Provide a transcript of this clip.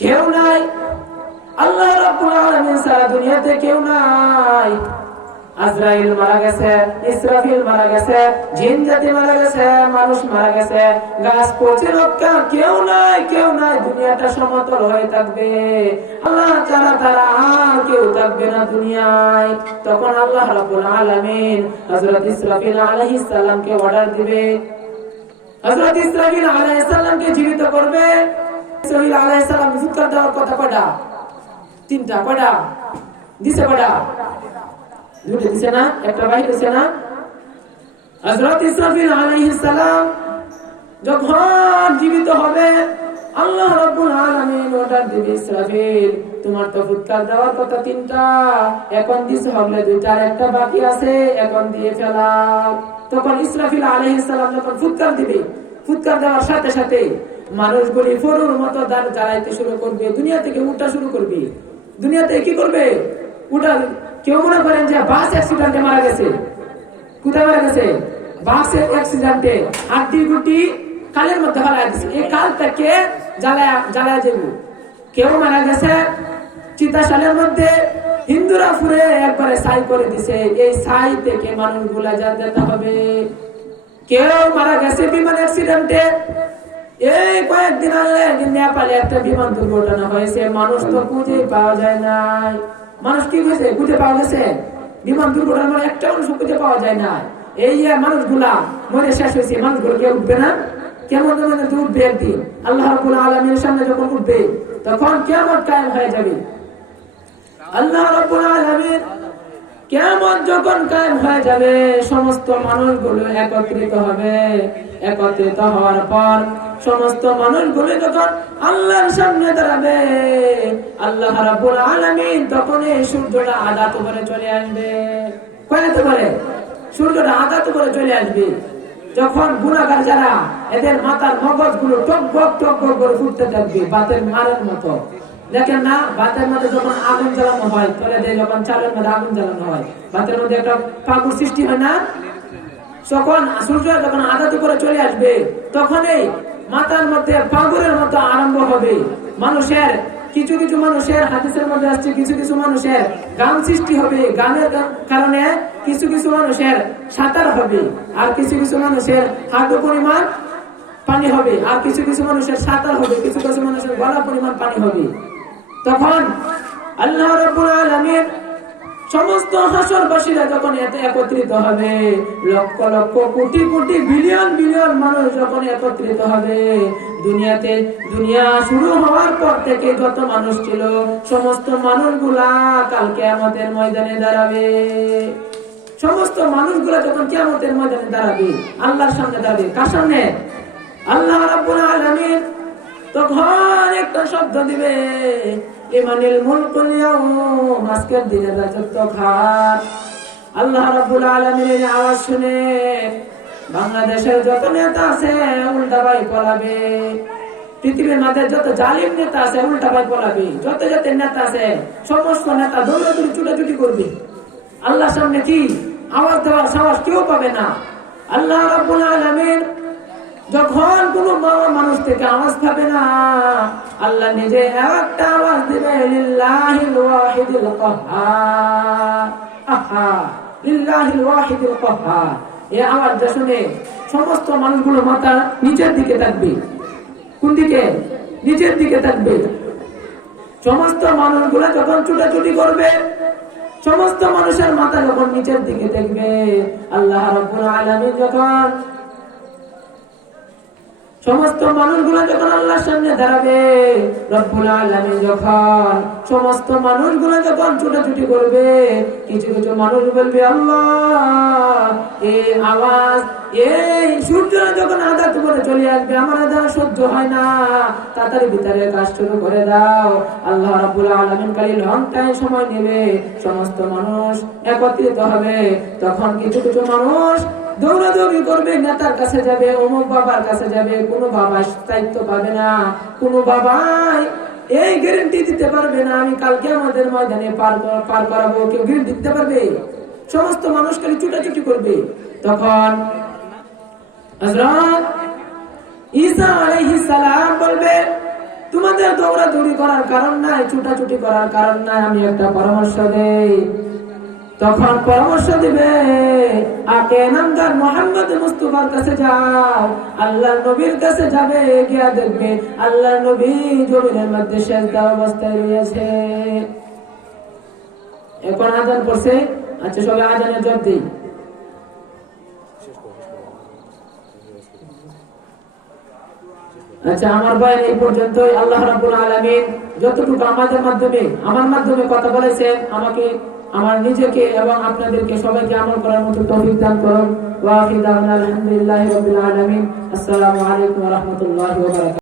কেউ নাই। আল্লাহ রাব্বুল আলামিন সারা দুনিয়াতে কেউ নাই। আজরাইল মারা গেছে, ইসরাফিল মারা গেছে, জিন জাতি মারা গেছে, মানুষ মারা গেছে, গাছ পচে রক্ষা কেউ নাই কেউ নাই, দুনিয়াটা সমতল হয়ে থাকবে। আল্লাহ ছাড়া তারা আর কেউ থাকবে না দুনিয়ায়। তখন আল্লাহ রাব্বুল আলামিন হযরত ইসরাফিল আলাইহিস সালামকে অর্ডার দিবে। হযরত ইসরাফিল আলাইহিস সালামকে জীবিত করবে। ইসরাফিল যখন জীবিত হবে, আল্লাহ তোমার তো ফুৎকার দেওয়ার কথা তিনটা। এখন দিছে হবে দুইটা আর একটা বাকি আছে, এখন দিয়ে ফেলাও। তখন ইসরাফিল আলাইহিস সালাম যখন ফুৎকার দিবে, ফুৎকার দেওয়ার সাথে সাথে মানুষগুলি ফরুর মতো দাঁড় জ্বালাইতে শুরু করবে। দুনিয়া থেকে উঠা শুরু করবে। দুনিয়াতে কি করবে? উঠা, কেউ মনে করেন যে বাস অ্যাক্সিডেন্টে মারা গেছে। কোথায় মারা গেছে? বাসের অ্যাক্সিডেন্টে হাড্ডি গুটি কালের মধ্যে ফেলা দিছে। এই জ্বালায় জ্বালায় যাব কেউ মারা গেছে চিতাশালের মধ্যে হিন্দুরা ফুরে একবারে সাই করে দিছে। এই সাই থেকে মানুষগুলা যেতে হবে। কেউ মারা গেছে বিমান অ্যাক্সিডেন্টে এই কয়েকদিন আগে নেপালে একটা বিমান দুর্ঘটনা হয়েছে, মানুষ তো খুঁজে পাওয়া যায় নাই। মানুষ কি হয়েছে খুঁজে পাওয়া গেছে? বিমান দুর্ঘটনা মানে একটা মানুষ খুঁজে পাওয়া যায় না এই যে মানুষগুলা মরে শেষ হয়েছে, মানুষগুলো কেউ উঠবে না? কেমন মানে উঠবে একদিন? আল্লাহ রাব্বুল আলামিনের সামনে যখন উঠবে, তখন কেমন কায়েম হয়ে যাবে? আল্লাহ রাব্বুল আলামিন কেমন যখন কায়েম হয়ে যাবে, সমস্ত মানুষগুলো একত্রিত হবে। একত্রিত হওয়ার পর সমস্ত মানুষগুলো যখন আল্লাহর সামনে দাঁড়াবে। আল্লাহ রাব্বুল আলামিন তখন এই সূর্যটা আদাত করে চলে আসবে। কয়াতে পারে? সূর্যটা আদাত করে চলে আসবে। যখন গুণাগার যারা, এদের মাথার মগজগুলো টক বক, টক করে ফুটতে থাকবে, বাতের মারের মতো। দেখেন না, বাতের মধ্যে যখন আগুন জ্বালানো হয়, তোলে দিয়ে যখন চালের মধ্যে আগুন জ্বালানো হয়, বাতের মধ্যে একটা পাকুর সৃষ্টি হয় না? তখন সূর্য যখন আদাত করে চলে আসবে, তখনই মাথার মধ্যে পাগুরের মতো আরম্ভ হবে। মানুষের, কিছু কিছু মানুষের, হাদিসের মধ্যে আসছে, কিছু কিছু মানুষের গান সৃষ্টি হবে। গানের কারণে কিছু কিছু মানুষের সাঁতার হবে, আর কিছু কিছু মানুষের হাঁটু পরিমাণ পানি হবে, আর কিছু কিছু মানুষের সাঁতার হবে, কিছু কিছু মানুষের গলা পরিমাণ পানি হবে। তখন আল্লাহ রাব্বুল আলামিন সমস্ত হাসরবাসীরা যখন এতে একত্রিত হবে, লক্ষ লক্ষ কোটি কোটি বিলিয়ন বিলিয়ন মানুষ যখন একত্রিত হবে, দুনিয়াতে দুনিয়া শুরু হওয়ার পর থেকে যত মানুষ ছিল, সমস্ত মানুষগুলা কালকে আমাদের ময়দানে দাঁড়াবে। সমস্ত মানুষগুলা যখন কেমতের ময়দানে দাঁড়াবে, আল্লাহর সামনে দাঁড়াবে, কার সামনে? আল্লাহ রাব্বুল আলামিন। তখন একটা শব্দ দিবে। ইমানিল মুলকুল ইয়াউম আজকের দিনে রাজত্ব খাত আল্লাহ রাব্বুল আলামিনের আওয়াজ শুনে বাংলাদেশের যত নেতা আছে উল্টা ভাই পলাবে। পৃথিবীর মাঝে যত জালিম নেতা আছে উল্টা ভাই পলাবে। যত যত নেতা আছে, সমস্ত নেতা দৌড়াদৌড়ি ছুটাছুটি করবে। আল্লাহর সামনে কি? আওয়াজ দেওয়ার সাহস কেউ পাবে না। আল্লাহ রাব্বুল আলামিন যখন কোন বাবা মানুষ থেকে আওয়াজ পাবে না, আল্লাহ নিজে একটা আওয়াজ দিবে সমস্ত মানুষগুলো মাথা নিচের দিকে থাকবে। কোন দিকে? নিচের দিকে থাকবে। সমস্ত মানুষগুলো যখন ছুটাছুটি করবে, সমস্ত মানুষের মাথা যখন নিচের দিকে দেখবে, আল্লাহ রাব্বুল আলামিন যখন সমস্ত মানুষগুলো যখন আল্লাহর সামনে দাঁড়াবে, রব্বুল আলামিন যখন সমস্ত মানুষগুলো যখন ছুটাছুটি করবে, কিছু কিছু মানুষ বলবে, আল্লাহ, এই আওয়াজ, এই সূর্য যখন আদাত করে চলে আসবে, আমার আদাত সহ্য হয় না। তাড়াতাড়ি ভিতরে কাজ শুরু করে দাও। আল্লাহ রাব্বুল আলামিন খালি লং টাইম সময় নেবে। সমস্ত মানুষ একত্রিত হবে। তখন কিছু কিছু মানুষ দৌড়াদৌড়ি করবে, নেতার কাছে যাবে, অমুক বাবার কাছে যাবে, কোনো বাবা দায়িত্ব পাবে না, কোনো বাবাই এই গ্যারেন্টি দিতে পারবে না, আমি কালকে আমাদের ময়দানে পার পার করাবো, কেউ গ্যারেন্টি দিতে পারবে? সমস্ত মানুষ খালি ছুটাছুটি করবে। তখন ঈসা আলাইহিস সালাম বলবে, তোমাদের দৌড়াদৌড়ি করার কারণ নাই ছুটাছুটি করার কারণ নাই, আমি একটা পরামর্শ দেই। তখন পরামর্শ দিবে আকে নামদার মোহাম্মদ মুস্তফার কাছে যাও আল্লাহ নবীর কাছে যাবে, গিয়া দেখবে আল্লাহ নবী জমিনের মধ্যে শেষ দেওয়া অবস্থায় রয়েছে। এখন আজান করছে আচ্ছা সবাই আজানের জব দিই আচ্ছা আমার বয়ান এই পর্যন্তই। আল্লাহ রাব্বুল আলামিন যতটুকু আমাদের মাধ্যমে, আমার মাধ্যমে কথা বলেছেন, আমাকে আমার নিজেকে এবং আপনাদেরকে সবাইকে আমল করার মতো তৌফিক দান করুন। ওয়া আখির দাওয়ানা আলহামদুলিল্লাহি রাব্বিল আলামিন। আসসালামু আলাইকুম ওয়া